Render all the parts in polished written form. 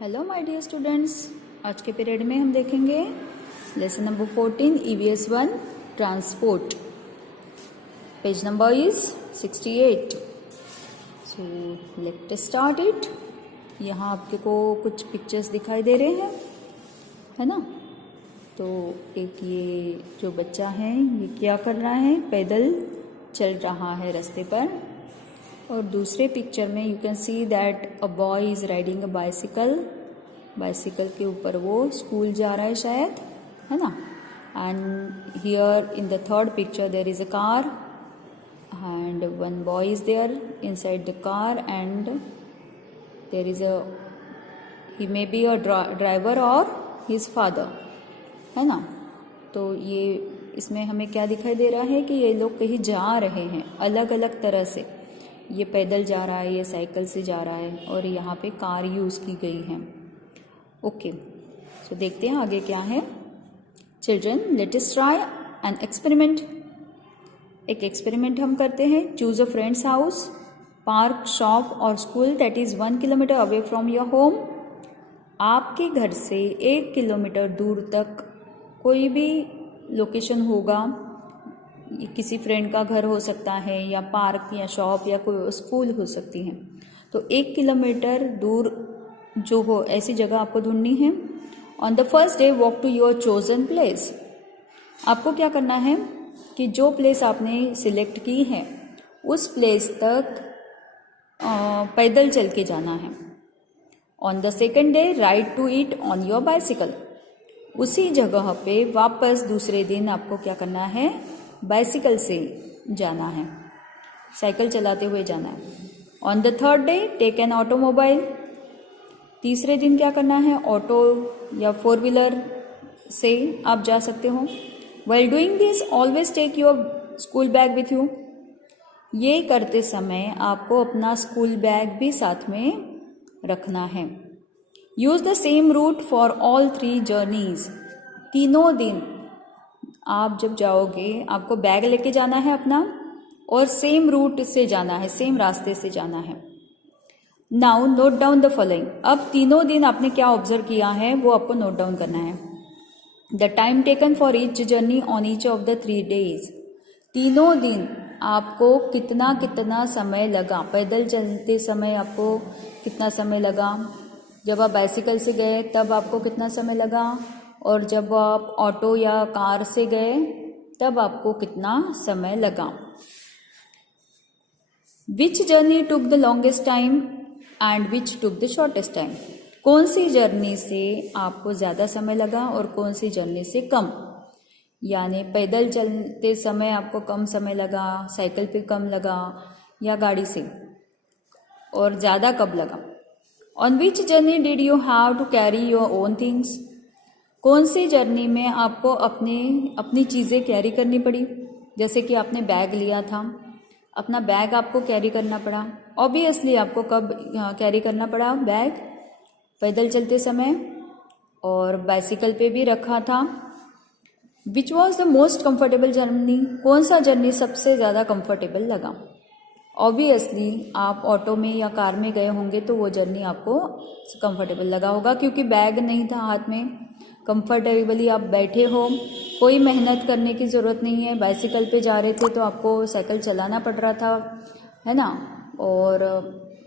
Hello my dear students, आज के period में हम देखेंगे lesson number 14 EVS 1 transport. Page number is 68। So let's start it. यहाँ आपके को कुछ पिक्चर्स दिखाई दे रहे हैं, है ना। तो एक ये जो बच्चा है ये क्या कर रहा है, पैदल चल रहा है रास्ते पर। और दूसरे पिक्चर में you can see that a boy is riding a bicycle. Bicycle के ऊपर वो स्कूल जा रहा है शायद, है ना। And here in the third picture there is a car and one boy is there inside the car and there is a he may be a driver और हिज फादर, है ना। तो ये इसमें हमें क्या दिखाई दे रहा है कि ये लोग कहीं जा रहे हैं अलग अलग तरह से। ये पैदल जा रहा है, ये साइकिल से जा रहा है और यहाँ पे कार यूज़ की गई है। ओके, सो देखते हैं आगे क्या है। Children let us try an experiment. एक एक्सपेरिमेंट हम करते हैं। Choose a friend's house, park, shop और school that is 1 kilometre away from your home. आपके घर से 1 किलोमीटर दूर तक कोई भी लोकेशन होगा, किसी फ्रेंड का घर हो सकता है या पार्क या शॉप या कोई स्कूल हो सकती है। तो 1 किलोमीटर दूर जो हो ऐसी जगह आपको ढूंढनी है। On the first day walk to your chosen place. आपको क्या करना है कि जो प्लेस आपने सिलेक्ट की है उस प्लेस तक पैदल चल के जाना है। On the second day ride to it on your bicycle. उसी जगह पे वापस दूसरे दिन आपको क्या करना है, बाइसिकल से जाना है, साइकिल चलाते हुए जाना है। On the third day take an automobile. तीसरे दिन क्या करना है, ऑटो या 4 व्हीलर से आप जा सकते हो। While doing this always take your school bag with you. ये करते समय आपको अपना स्कूल बैग भी साथ में रखना है। Use the same route for all 3 journeys. तीनों दिन आप जब जाओगे आपको बैग लेके जाना है अपना और सेम रूट से जाना है, सेम रास्ते से जाना है। Now note down the following. अब तीनों दिन आपने क्या ऑब्जर्व किया है वो आपको नोट डाउन करना है। The time taken for each journey on each of the 3 days. तीनों दिन आपको कितना कितना समय लगा, पैदल चलते समय आपको कितना समय लगा, जब आप बाइसिकल से गए तब आपको कितना समय लगा, और जब आप ऑटो या कार से गए तब आपको कितना समय लगा। Which journey took the longest time and which took the shortest time. कौन सी जर्नी से आपको ज़्यादा समय लगा और कौन सी जर्नी से कम। यानी पैदल चलते समय आपको कम समय लगा, साइकिल पे कम लगा या गाड़ी से, और ज़्यादा कब लगा। On which journey did you have to carry your own things. कौन सी जर्नी में आपको अपनी चीज़ें कैरी करनी पड़ी। जैसे कि आपने बैग लिया था, अपना बैग आपको कैरी करना पड़ा। ऑब्वियसली आपको कब कैरी करना पड़ा बैग, पैदल चलते समय, और बाइसिकल पे भी रखा था। Which was the most comfortable journey. कौन सा जर्नी सबसे ज़्यादा कंफर्टेबल लगा। ऑब्वियसली आप ऑटो में या कार में गए होंगे तो वो जर्नी आपको कंफर्टेबल लगा होगा, क्योंकि बैग नहीं था हाथ में, कंफर्टेबली आप बैठे हो, कोई मेहनत करने की ज़रूरत नहीं है। बाइसिकल पे जा रहे थे तो आपको साइकिल चलाना पड़ रहा था, है ना, और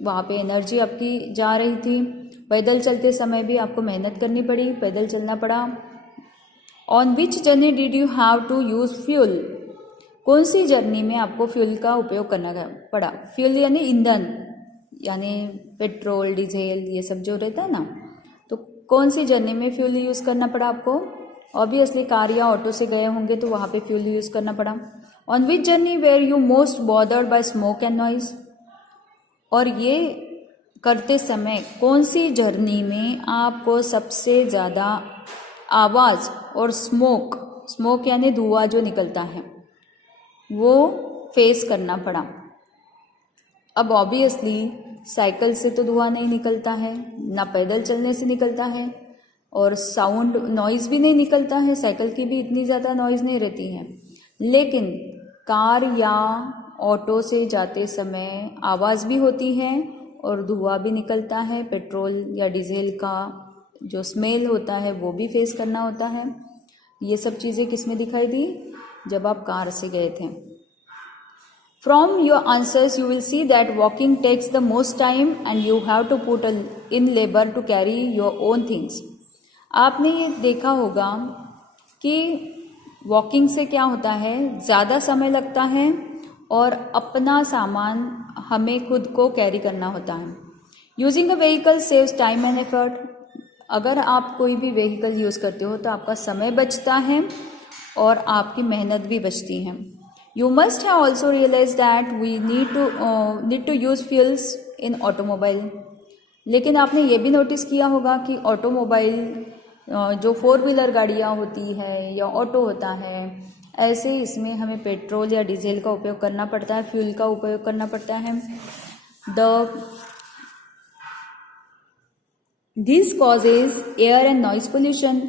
वहाँ पे एनर्जी आपकी जा रही थी। पैदल चलते समय भी आपको मेहनत करनी पड़ी, पैदल चलना पड़ा। On which journey did you have to use fuel. कौन सी जर्नी में आपको फ्यूल का उपयोग करना पड़ा। फ्यूल यानी ईंधन, यानी पेट्रोल, डीजल, ये सब जो रहता है ना। तो कौन सी जर्नी में फ्यूल यूज़ करना पड़ा आपको। ऑब्वियसली कार या ऑटो से गए होंगे तो वहाँ पे फ्यूल यूज़ करना पड़ा। On which journey were you most bothered by smoke and noise. और ये करते समय कौन सी जर्नी में आपको सबसे ज़्यादा आवाज़ और स्मोक यानी धुआं जो निकलता है वो फेस करना पड़ा। अब ऑब्वियसली साइकिल से तो धुआं नहीं निकलता है, ना पैदल चलने से निकलता है, और साउंड नॉइज़ भी नहीं निकलता है। साइकिल की भी इतनी ज़्यादा नॉइज़ नहीं रहती है, लेकिन कार या ऑटो से जाते समय आवाज़ भी होती है और धुआं भी निकलता है, पेट्रोल या डीजल का जो स्मेल होता है वो भी फेस करना होता है। ये सब चीज़ें किस में दिखाई दी? जब आप कार से गए थे। From your answers you will see that walking takes the most time and you have to put in labor to carry your own things. आपने ये देखा होगा कि वॉकिंग से क्या होता है, ज़्यादा समय लगता है और अपना सामान हमें खुद को कैरी करना होता है। Using a vehicle saves time and effort. अगर आप कोई भी व्हीकल यूज़ करते हो तो आपका समय बचता है और आपकी मेहनत भी बचती है। You must have also realized that we need to use fuels in automobile. लेकिन आपने ये भी नोटिस किया होगा कि ऑटोमोबाइल जो 4 व्हीलर गाड़ियाँ होती है या ऑटो होता है, ऐसे इसमें हमें पेट्रोल या डीजल का उपयोग करना पड़ता है, फ्यूल का उपयोग करना पड़ता है। This causes air and noise pollution.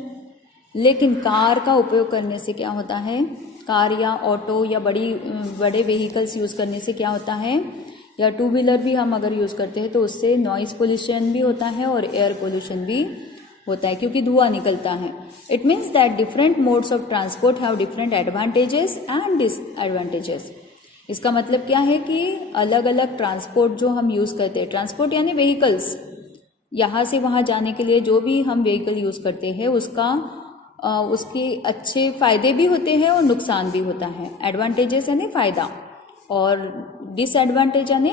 लेकिन कार का उपयोग करने से क्या होता है, कार या ऑटो या बड़े व्हीकल्स यूज़ करने से क्या होता है, या 2 व्हीलर भी हम अगर यूज़ करते हैं तो उससे नॉइज़ पोल्यूशन भी होता है और एयर पोल्यूशन भी होता है क्योंकि धुआं निकलता है। It means that different modes of transport have different advantages and disadvantages. इसका मतलब क्या है कि अलग अलग ट्रांसपोर्ट जो हम यूज़ करते हैं, ट्रांसपोर्ट यानी व्हीकल्स, यहाँ से वहाँ जाने के लिए जो भी हम व्हीकल यूज़ करते हैं उसके अच्छे फ़ायदे भी होते हैं और नुकसान भी होता है। एडवांटेजेस यानी फ़ायदा और डिसएडवांटेज यानी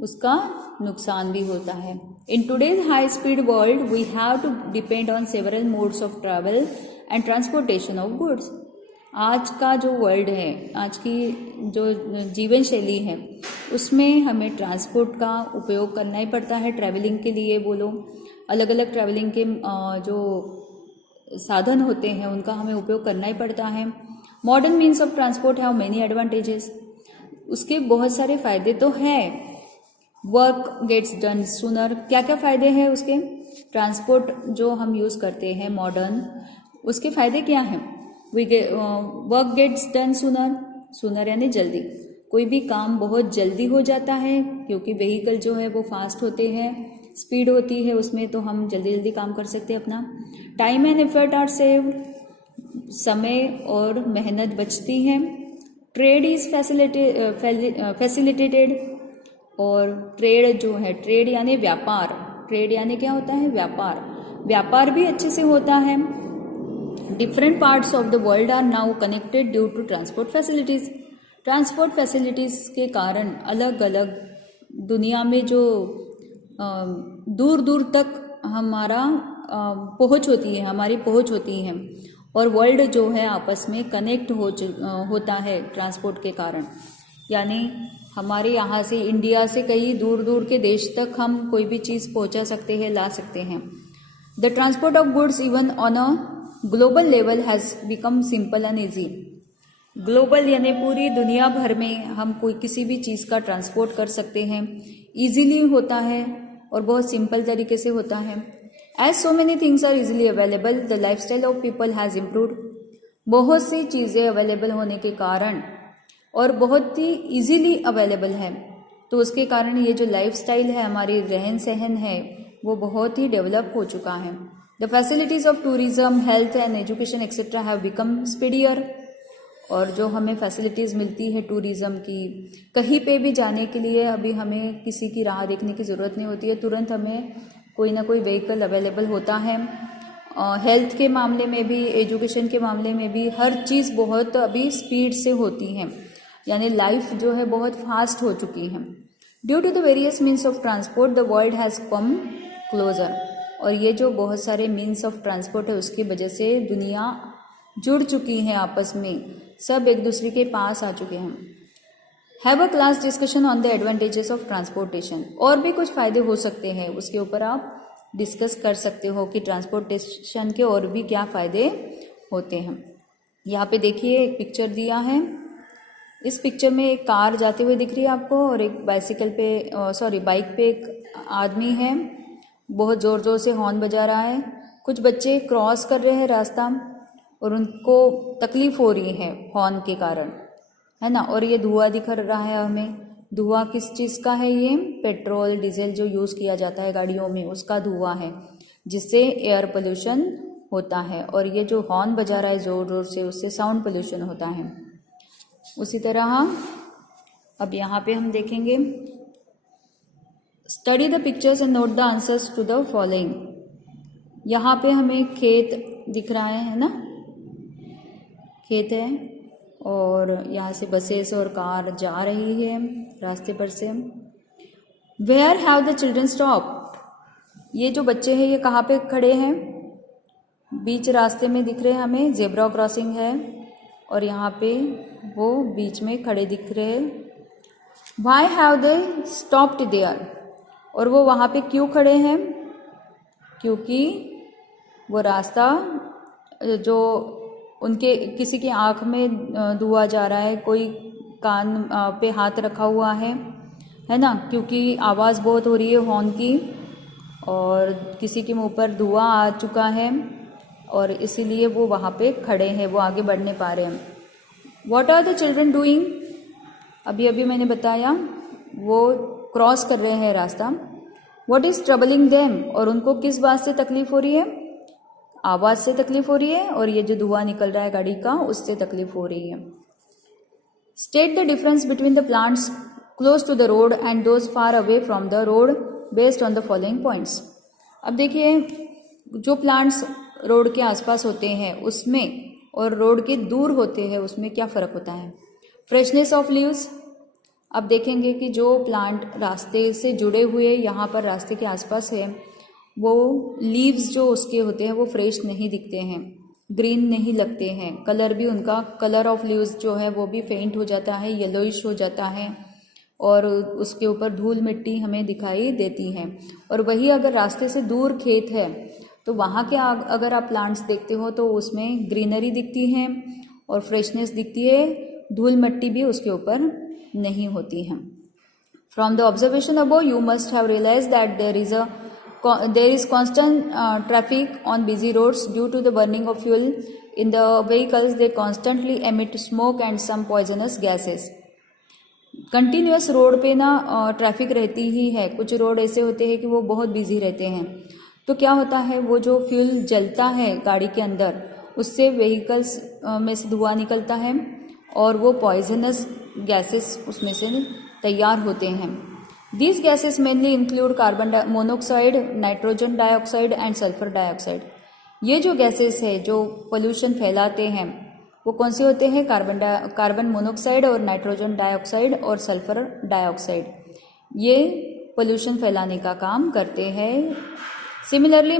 उसका नुकसान भी होता है। In today's high speed world we have to depend on several modes of travel and transportation of goods. आज का जो वर्ल्ड है, आज की जो जीवन शैली है, उसमें हमें ट्रांसपोर्ट का उपयोग करना ही पड़ता है। ट्रैवलिंग के लिए बोलो, अलग अलग ट्रैवलिंग के जो साधन होते हैं उनका हमें उपयोग करना ही पड़ता है। Modern means of transport have many advantages. उसके बहुत सारे फ़ायदे तो हैं। Work gets done sooner. क्या क्या फ़ायदे हैं उसके? ट्रांसपोर्ट जो हम यूज़ करते हैं मॉडर्न, उसके फ़ायदे क्या हैं? Work gets done sooner. Sooner यानी जल्दी, कोई भी काम बहुत जल्दी हो जाता है क्योंकि व्हीकल जो है वो फास्ट होते हैं, स्पीड होती है उसमें, तो हम जल्दी जल्दी काम कर सकते हैं अपना। Time and effort are saved. समय और मेहनत बचती है। Trade is facilitated. और ट्रेड जो है, ट्रेड यानी व्यापार, ट्रेड यानी क्या होता है? व्यापार। व्यापार भी अच्छे से होता है। Different parts of the world are now connected due to transport facilities. Transport facilities के कारण अलग अलग दुनिया में जो दूर दूर तक हमारा पहुँच होती है, हमारी पहुँच होती है, और वर्ल्ड जो है आपस में कनेक्ट होता है ट्रांसपोर्ट के कारण। यानी हमारे यहाँ से, इंडिया से कई दूर दूर के देश तक हम कोई भी चीज़ पहुँचा सकते हैं, ला सकते हैं। The transport of goods even on a global level has become simple and easy. Global यानी पूरी दुनिया भर में हम कोई किसी भी चीज़ का ट्रांसपोर्ट कर सकते हैं, ईजीली होता है और बहुत सिंपल तरीके से होता है। As so many things are easily available the life style of people has improved. बहुत सी चीज़ें अवेलेबल होने के कारण और बहुत ही ईजीली अवेलेबल है, तो उसके कारण ये जो लाइफ स्टाइल है, हमारी रहन सहन है, वो बहुत ही डेवलप हो चुका है। The facilities of tourism, health and education etcetera have become speedier. और जो हमें फैसिलिटीज़ मिलती है टूरिज़्म की, कहीं पे भी जाने के लिए अभी हमें किसी की राह देखने की ज़रूरत नहीं होती है, तुरंत हमें कोई ना कोई व्हीकल अवेलेबल होता है। हेल्थ के मामले में भी, एजुकेशन के मामले में भी, हर चीज़ बहुत अभी स्पीड से होती है, यानी लाइफ जो है बहुत फास्ट हो चुकी है। Due to the various means of transport the world has come closer. और ये जो बहुत सारे मीन्स ऑफ ट्रांसपोर्ट है उसकी वजह से दुनिया जुड़ चुकी है आपस में, सब एक दूसरे के पास आ चुके हैं। Have a class discussion on the advantages of transportation. और भी कुछ फ़ायदे हो सकते हैं, उसके ऊपर आप डिस्कस कर सकते हो कि ट्रांसपोर्टेशन के और भी क्या फ़ायदे होते हैं। यहाँ पे देखिए एक पिक्चर दिया है। इस पिक्चर में एक कार जाते हुए दिख रही है आपको, और एक बाइक पे एक आदमी है, बहुत ज़ोर ज़ोर से हॉर्न बजा रहा है। कुछ बच्चे क्रॉस कर रहे हैं रास्ता और उनको तकलीफ़ हो रही है हॉर्न के कारण, है ना। और ये धुआं दिख रहा है हमें, धुआं किस चीज़ का है? ये पेट्रोल डीजल जो यूज़ किया जाता है गाड़ियों में उसका धुआं है, जिससे एयर पोल्यूशन होता है। और ये जो हॉर्न बजा रहा है ज़ोर ज़ोर से, उससे साउंड पोल्यूशन होता है। उसी तरह अब यहाँ पे हम देखेंगे, study the pictures and note the answers to the following. यहाँ पे हमें खेत दिख रहा है ना, खेत है और यहाँ से बसेस और कार जा रही है रास्ते पर से। Where have the children stop? ये जो बच्चे हैं ये कहाँ पे खड़े हैं? बीच रास्ते में दिख रहे हैं हमें, जेब्रा क्रॉसिंग है और यहाँ पे वो बीच में खड़े दिख रहे हैं। Why have they stopped there? और वो वहाँ पे क्यों खड़े हैं? क्योंकि वो रास्ता जो उनके किसी की आँख में धुआं जा रहा है, कोई कान पे हाथ रखा हुआ है ना, क्योंकि आवाज़ बहुत हो रही है हॉर्न की और किसी के मुंह पर धुआं आ चुका है और इसीलिए वो वहाँ पे खड़े हैं, वो आगे बढ़ नहीं पा रहे हैं। What are the children doing? अभी अभी मैंने बताया वो क्रॉस कर रहे हैं रास्ता। What is troubling them? और उनको किस बात से तकलीफ हो रही है? आवाज़ से तकलीफ हो रही है और ये जो धुआं निकल रहा है गाड़ी का उससे तकलीफ हो रही है। State the difference between the plants close to the road and those far away from the road based on the following points. अब देखिए, जो प्लांट्स रोड के आसपास होते हैं उसमें और रोड के दूर होते हैं उसमें क्या फ़र्क होता है? Freshness of leaves. अब देखेंगे कि जो प्लांट रास्ते से जुड़े हुए यहाँ पर रास्ते के आसपास है, वो लीव्स जो उसके होते हैं वो फ्रेश नहीं दिखते हैं, ग्रीन नहीं लगते हैं। कलर भी उनका, कलर ऑफ लीव्स जो है वो भी फेंट हो जाता है, येलोइश हो जाता है और उसके ऊपर धूल मिट्टी हमें दिखाई देती है। और वही अगर रास्ते से दूर खेत है तो वहाँ के अगर आप प्लांट्स देखते हो तो उसमें ग्रीनरी दिखती है और फ्रेशनेस दिखती है, धूल मिट्टी भी उसके ऊपर नहीं होती है। From the observation above you must have realised that there is constant traffic on busy roads due to the burning of fuel in the vehicles. They constantly emit smoke and some poisonous gases. Continuous road पे ना traffic रहती ही है। कुछ road ऐसे होते हैं कि वो बहुत बिजी रहते हैं, तो क्या होता है वो जो फ्यूल जलता है गाड़ी के अंदर उससे व्हीकल्स में से धुआं निकलता है और वो पॉइजनस गैसेस उसमें से तैयार होते हैं। These gases mainly include carbon monoxide, nitrogen dioxide and sulfur dioxide. ये जो गैसेस है जो पोल्यूशन फैलाते हैं वो कौन से होते हैं? कार्बन मोनोक्साइड और नाइट्रोजन डाइऑक्साइड और सल्फर डाइऑक्साइड, ये पोल्यूशन फैलाने का काम करते हैं। Similarly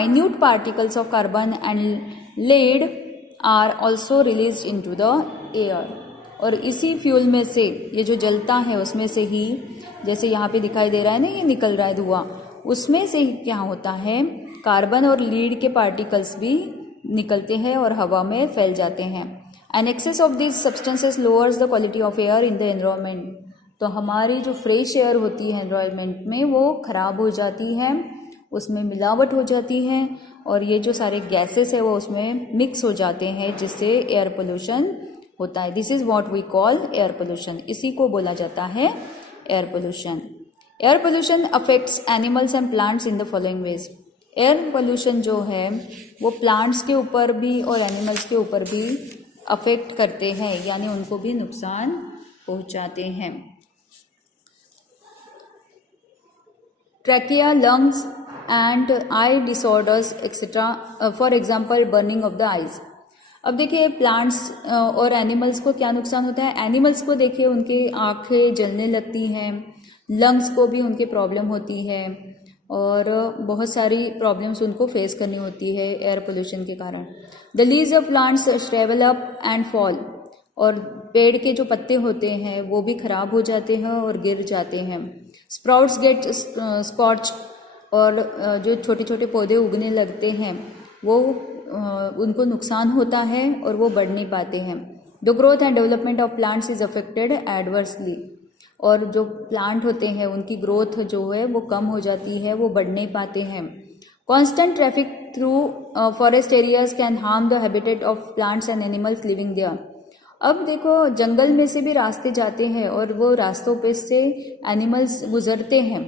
minute particles of carbon and lead are also released into the air. और इसी फ्यूल में से ये जो जलता है उसमें से ही, जैसे यहाँ पे दिखाई दे रहा है ना, ये निकल रहा है धुआं, उसमें से ही क्या होता है कार्बन और लीड के पार्टिकल्स भी निकलते हैं और हवा में फैल जाते हैं। An excess of this substances lowers the quality of air in the environment. तो हमारी जो फ्रेश एयर होती है एनवायरनमेंट में वो खराब हो जाती है, उसमें मिलावट हो जाती है और ये जो सारे गैसेस है वो उसमें मिक्स हो जाते हैं जिससे एयर पोल्यूशन होता है। This is what we call air pollution. इसी को बोला जाता है air pollution. Air pollution affects animals and plants in the following ways. Air pollution जो है वो प्लांट्स के ऊपर भी और एनिमल्स के ऊपर भी अफेक्ट करते हैं, यानी उनको भी नुकसान पहुंचाते हैं। Trachea, lungs and I disorders etcetera, for example burning of the eyes. अब देखिए प्लांट्स और एनिमल्स को क्या नुकसान होता है। एनिमल्स को देखिए उनकी आँखें जलने लगती हैं, लंग्स को भी उनके प्रॉब्लम होती है और बहुत सारी प्रॉब्लम्स उनको फेस करनी होती है एयर पोल्यूशन के कारण। The leaves of plants shrivel up and fall. और पेड़ के जो पत्ते होते हैं वो भी खराब हो जाते हैं और गिर जाते हैं। Sprouts get scorched. और जो छोटे छोटे पौधे उगने लगते हैं वो उनको नुकसान होता है और वो बढ़ नहीं पाते हैं। The growth and development of plants is affected adversely. और जो प्लांट होते हैं उनकी ग्रोथ जो है वो कम हो जाती है, वो बढ़ नहीं पाते हैं। Constant traffic through forest areas can harm the habitat of plants and animals living there. अब देखो, जंगल में से भी रास्ते जाते हैं और वो रास्तों पे से एनिमल्स गुजरते हैं,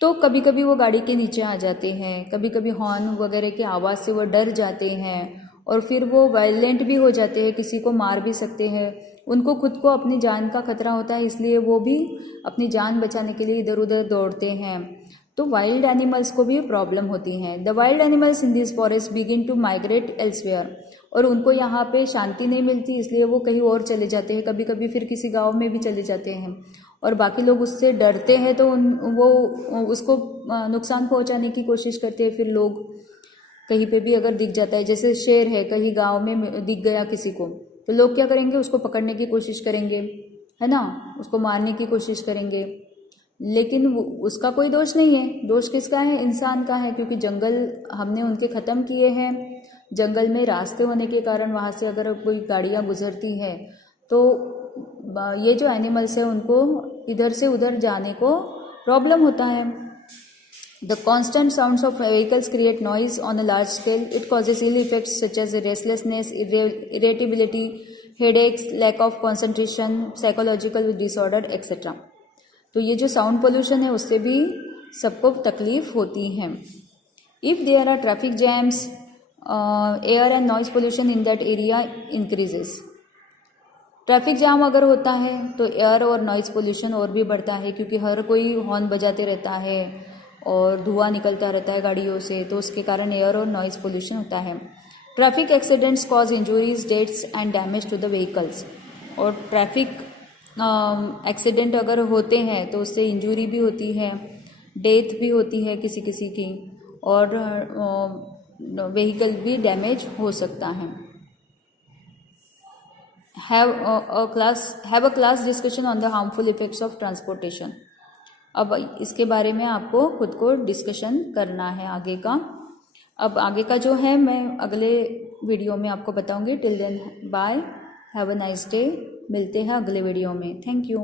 तो कभी कभी वो गाड़ी के नीचे आ जाते हैं, कभी कभी हॉर्न वगैरह की आवाज़ से वो डर जाते हैं और फिर वो वायलेंट भी हो जाते हैं, किसी को मार भी सकते हैं। उनको खुद को अपनी जान का खतरा होता है, इसलिए वो भी अपनी जान बचाने के लिए इधर उधर दौड़ते हैं। तो वाइल्ड एनिमल्स को भी प्रॉब्लम होती हैं। The wild animals in this forest begin to migrate elsewhere, और उनको यहाँ पे शांति नहीं मिलती, इसलिए वो कहीं और चले जाते हैं, कभी कभी फिर किसी गांव में भी चले जाते हैं और बाकी लोग उससे डरते हैं, तो वो उसको नुकसान पहुंचाने की कोशिश करते हैं। फिर लोग कहीं पे भी अगर दिख जाता है, जैसे शेर है कहीं गांव में दिख गया किसी को, तो लोग क्या करेंगे, उसको पकड़ने की कोशिश करेंगे, है ना, उसको मारने की कोशिश करेंगे। लेकिन उसका कोई दोष नहीं है, दोष किसका है, इंसान का है, क्योंकि जंगल हमने उनके ख़त्म किए हैं। जंगल में रास्ते होने के कारण वहाँ से अगर कोई गाड़ियाँ गुजरती हैं तो ये जो एनिमल्स है उनको इधर से उधर जाने को प्रॉब्लम होता है। The constant sounds of vehicles create noise on a large scale. It causes ill effects such as restlessness, irritability, headaches, lack of concentration, psychological disorder, etc. तो ये जो साउंड पोल्यूशन है उससे भी सबको तकलीफ होती है। If there are traffic jams, air and noise pollution in that area increases. Traffic jam अगर होता है तो एयर और नॉइज़ पोल्यूशन और भी बढ़ता है, क्योंकि हर कोई हॉर्न बजाते रहता है और धुआं निकलता रहता है गाड़ियों से, तो उसके कारण एयर और नॉइज़ पोल्यूशन होता है। Traffic accidents cause injuries, deaths and damage to the vehicles, और ट्रैफिक एक्सीडेंट अगर होते हैं तो उससे इंजरी भी होती है, डेथ भी होती है किसी किसी की, और व्हीकल भी डैमेज हो सकता है। Have a class discussion on the harmful effects of transportation. अब इसके बारे में आपको खुद को डिस्कशन करना है आगे का। अब आगे का जो है मैं अगले वीडियो में आपको बताऊंगी। Till then bye, have a nice day. मिलते हैं अगले वीडियो में। Thank you.